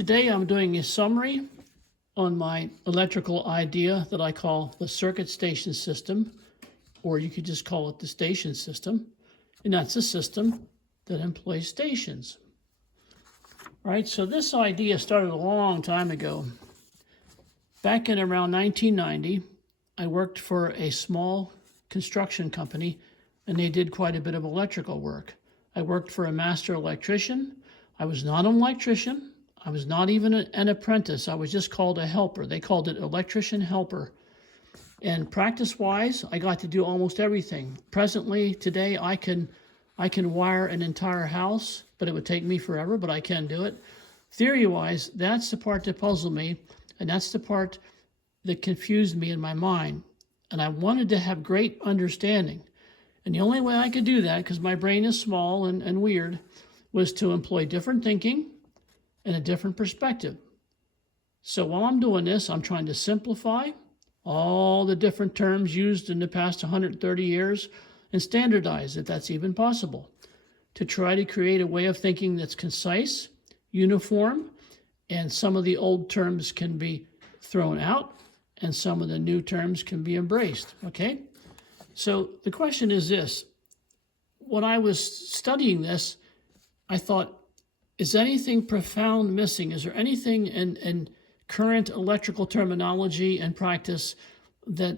Today I'm doing a summary on my electrical idea that I call the circuit station system, or you could just call it the station system. And that's a system that employs stations. All right, so this idea started a long time ago. Back in around 1990, I worked for a small construction company, and they did quite a bit of electrical work. I worked for a master electrician. I was not an electrician. I was not even an apprentice. I was just called a helper. They called it electrician helper. And practice-wise, I got to do almost everything. Presently, today, I can wire an entire house, but it would take me forever, but I can do it. Theory-wise, that's the part that puzzled me, and that's the part that confused me in my mind. And I wanted to have great understanding. And the only way I could do that, because my brain is small and weird, was to employ different thinking and a different perspective. So while I'm doing this, I'm trying to simplify all the different terms used in the past 130 years and standardize, if that's even possible, to try to create a way of thinking that's concise, uniform, and some of the old terms can be thrown out and some of the new terms can be embraced, okay? So the question is this: when I was studying this, I thought, is anything profound missing? Is there anything in current electrical terminology and practice that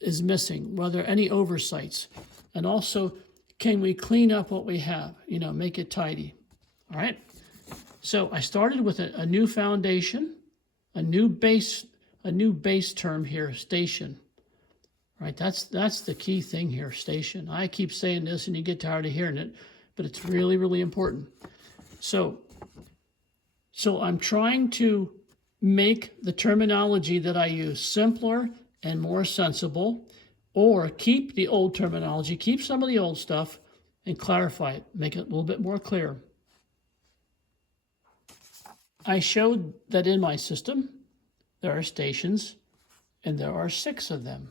is missing? Were there any oversights? And also, can we clean up what we have? Make it tidy. All right? So I started with a new foundation, a new base term here, station. All right? That's the key thing here, station. I keep saying this and you get tired of hearing it, but it's really, really important. So I'm trying to make the terminology that I use simpler and more sensible, or keep the old terminology, keep some of the old stuff, and clarify it, make it a little bit more clear. I showed that in my system, there are stations, and there are 6 of them: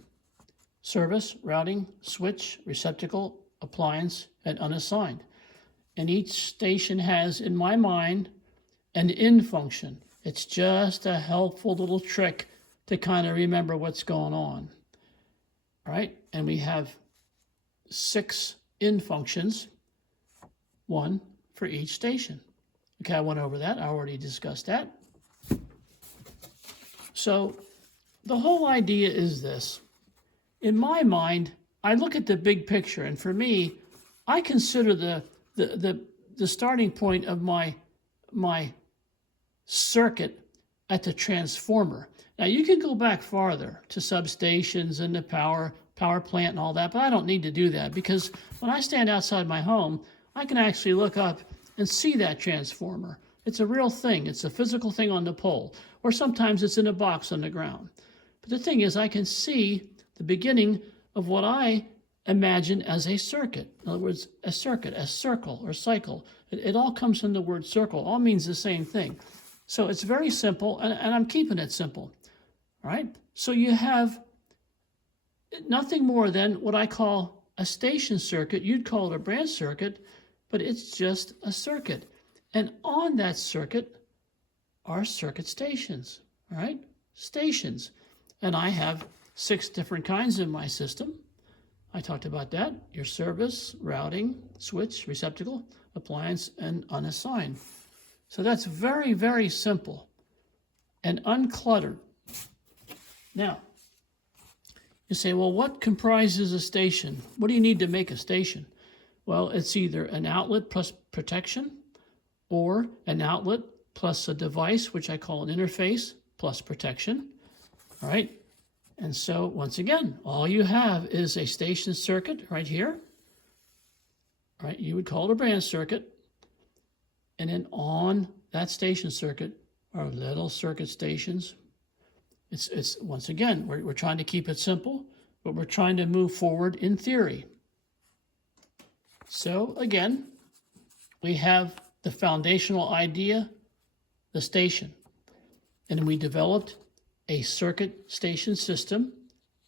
service, routing, switch, receptacle, appliance, and unassigned. And each station has, in my mind, an in function. It's just a helpful little trick to kind of remember what's going on. All right? And we have 6 in functions, 1 for each station. Okay, I went over that. I already discussed that. So the whole idea is this. In my mind, I look at the big picture, and for me, I consider the starting point of my circuit at the transformer. Now, you can go back farther to substations and the power plant and all that, but I don't need to do that, because when I stand outside my home, I can actually look up and see that transformer. It's a real thing. It's a physical thing on the pole, or sometimes it's in a box on the ground. But the thing is, I can see the beginning of what I imagine as a circuit. In other words, a circuit, a circle or cycle. It all comes from the word circle. All means the same thing. So it's very simple, and I'm keeping it simple. All right? So you have nothing more than what I call a station circuit. You'd call it a branch circuit, but it's just a circuit. And on that circuit are circuit stations. All right? Stations. And I have 6 different kinds in my system. I talked about that: your service, routing, switch, receptacle, appliance, and unassigned. So that's very, very simple and uncluttered. Now, you say, well, what comprises a station? What do you need to make a station? Well, it's either an outlet plus protection, or an outlet plus a device, which I call an interface, plus protection. All right? And so, once again, all you have is a station circuit right here. Right? You would call it a branch circuit. And then on that station circuit are little circuit stations. It's once again, we're trying to keep it simple, but we're trying to move forward in theory. So, again, we have the foundational idea, the station. And we developed a circuit station system,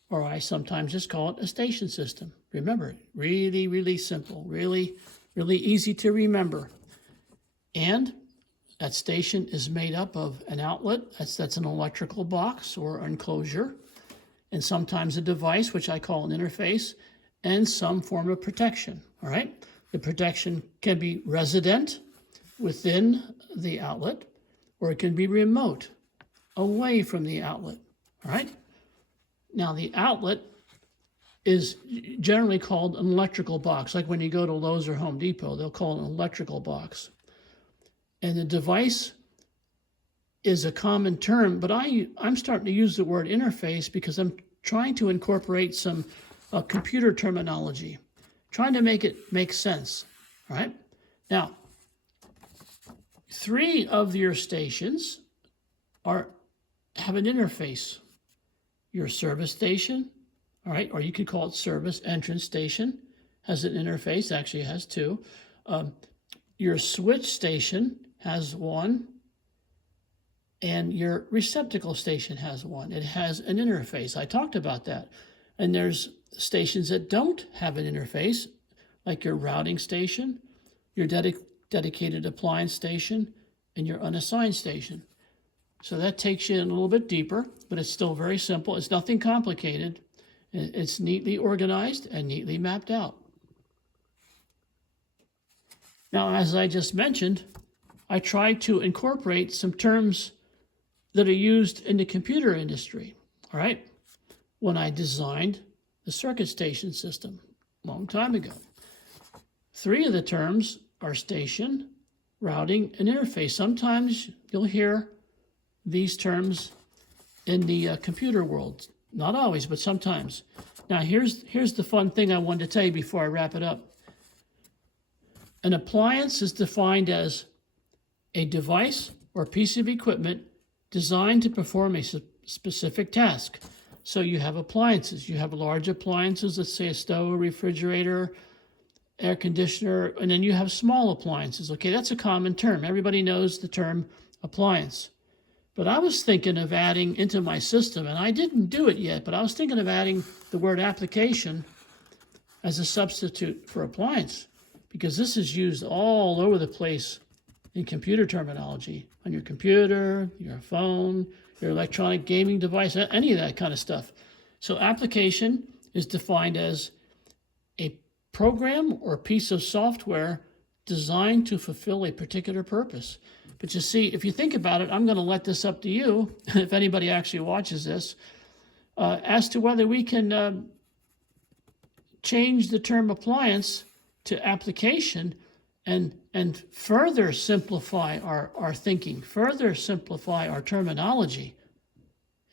or I sometimes just call it a station system. Remember, really, really simple, really, really easy to remember. And That station is made up of an outlet, that's an electrical box or enclosure, and sometimes a device, which I call an interface, and some form of protection, all right? The protection can be resident within the outlet, or it can be remote, away from the outlet, all right? Now, the outlet is generally called an electrical box. Like when you go to Lowe's or Home Depot, they'll call it an electrical box. And the device is a common term, but I'm starting to use the word interface because I'm trying to incorporate some computer terminology, trying to make it make sense, all right? Now, 3 of your stations have an interface. Your service station, all right, or you could call it service entrance station, has an interface, actually has 2. Your switch station has 1, and your receptacle station has 1. It has an interface. I talked about that. And there's stations that don't have an interface, like your routing station, your dedicated appliance station, and your unassigned station. So that takes you in a little bit deeper, but it's still very simple. It's nothing complicated. It's neatly organized and neatly mapped out. Now, as I just mentioned, I tried to incorporate some terms that are used in the computer industry, all right? When I designed the circuit station system a long time ago. 3 of the terms are station, routing, and interface. Sometimes you'll hear these terms in the computer world. Not always, but sometimes. Now, here's the fun thing I wanted to tell you before I wrap it up. An appliance is defined as a device or piece of equipment designed to perform a specific task. So you have appliances. You have large appliances, let's say a stove, a refrigerator, air conditioner, and then you have small appliances. Okay, that's a common term. Everybody knows the term appliance. But I was thinking of adding into my system, and I didn't do it yet, but I was thinking of adding the word application as a substitute for appliance, because this is used all over the place in computer terminology, on your computer, your phone, your electronic gaming device, any of that kind of stuff. So application is defined as a program or piece of software designed to fulfill a particular purpose. But you see, if you think about it, I'm going to let this up to you, if anybody actually watches this, as to whether we can change the term appliance to application and further simplify our thinking, further simplify our terminology,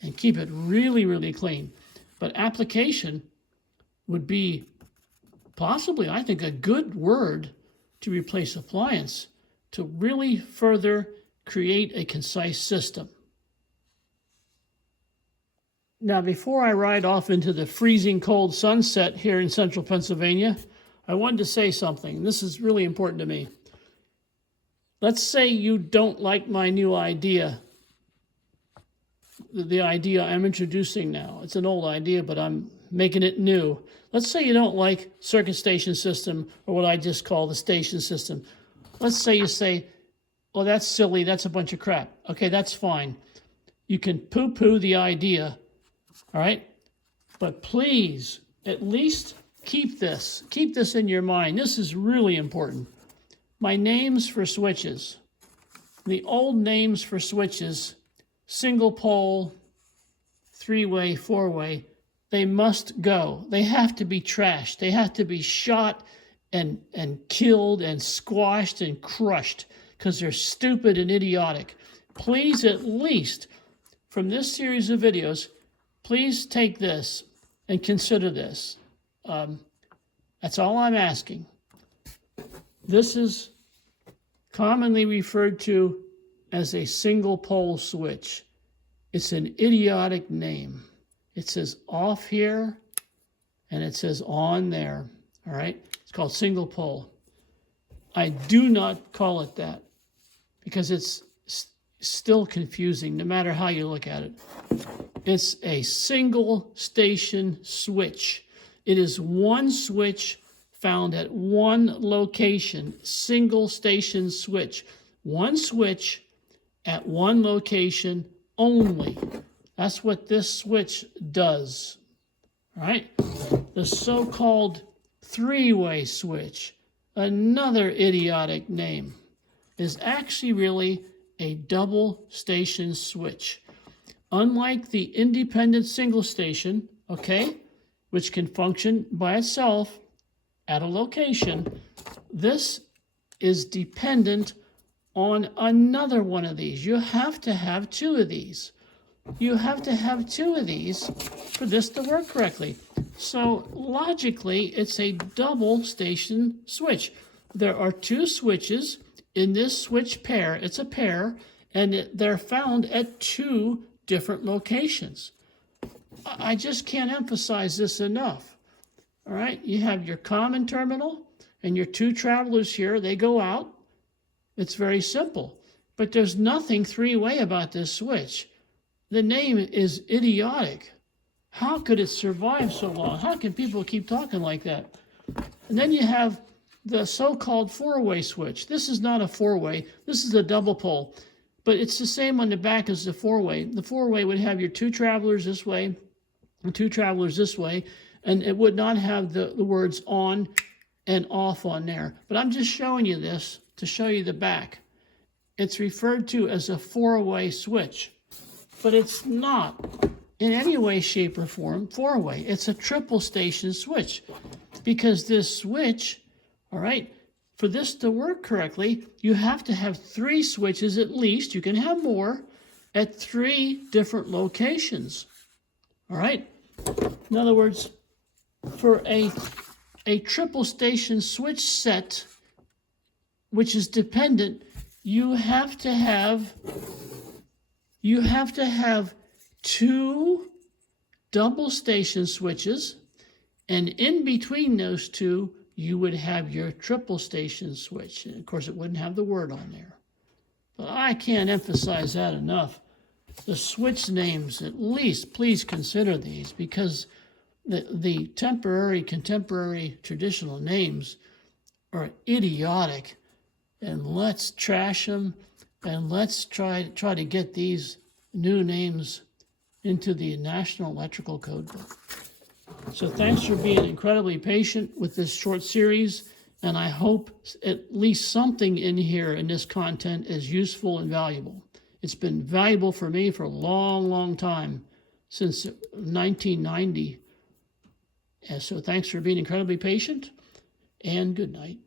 and keep it really, really clean. But application would be possibly, I think, a good word to replace appliance, to really further create a concise system. Now, before I ride off into the freezing cold sunset here in central Pennsylvania, I wanted to say something. This is really important to me. Let's say you don't like my new idea, the idea I'm introducing now. It's an old idea, but I'm making it new. Let's say you don't like circuit station system, or what I just call the station system. Let's say you say, oh, that's silly, that's a bunch of crap. Okay, that's fine. You can poo-poo the idea, all right? But please, at least keep this in your mind. This is really important. My names for switches, the old names for switches, single pole, 3-way, 4-way, they must go. They have to be trashed. They have to be shot and killed and squashed and crushed because they're stupid and idiotic. Please, at least from this series of videos, please take this and consider this. That's all I'm asking. This is commonly referred to as a single pole switch. It's an idiotic name. It says off here and it says on there, all right? It's called single pole. I do not call it that because it's still confusing no matter how you look at it. It's a single station switch. It is one switch found at one location, single station switch. One switch at one location only. That's what this switch does. All right? The so-called three-way switch, another idiotic name, is actually really a double station switch. Unlike the independent single station, okay, which can function by itself at a location, this is dependent on another one of these. You have to have two of these. You have to have two of these for this to work correctly. So logically, it's a double station switch. There are two switches in this switch pair. It's a pair, and they're found at two different locations. I just can't emphasize this enough. All right, you have your common terminal and your two travelers here. They go out. It's very simple, but there's nothing three-way about this switch. The name is idiotic. How could it survive so long? How can people keep talking like that? And then you have the so-called four-way switch. This is not a four-way. This is a double pole, but it's the same on the back as the four-way. The four-way would have your two travelers this way and two travelers this way, and it would not have the words on and off on there. But I'm just showing you this to show you the back. It's referred to as a four-way switch, but it's not in any way, shape, or form four-way. It's a triple station switch, because this switch, all right, for this to work correctly, you have to have three switches at least. You can have more at three different locations. All right? In other words, for a triple station switch set, which is dependent, you have to have two double station switches, and in between those two, you would have your triple station switch. And of course, it wouldn't have the word on there. But I can't emphasize that enough. The switch names, at least, please consider these, because the temporary, contemporary, traditional names are idiotic. And let's trash them, and let's try to get these new names into the National Electrical Code Book. So thanks for being incredibly patient with this short series, and I hope at least something in here in this content is useful and valuable. It's been valuable for me for a long, long time, since 1990. And so thanks for being incredibly patient, and good night.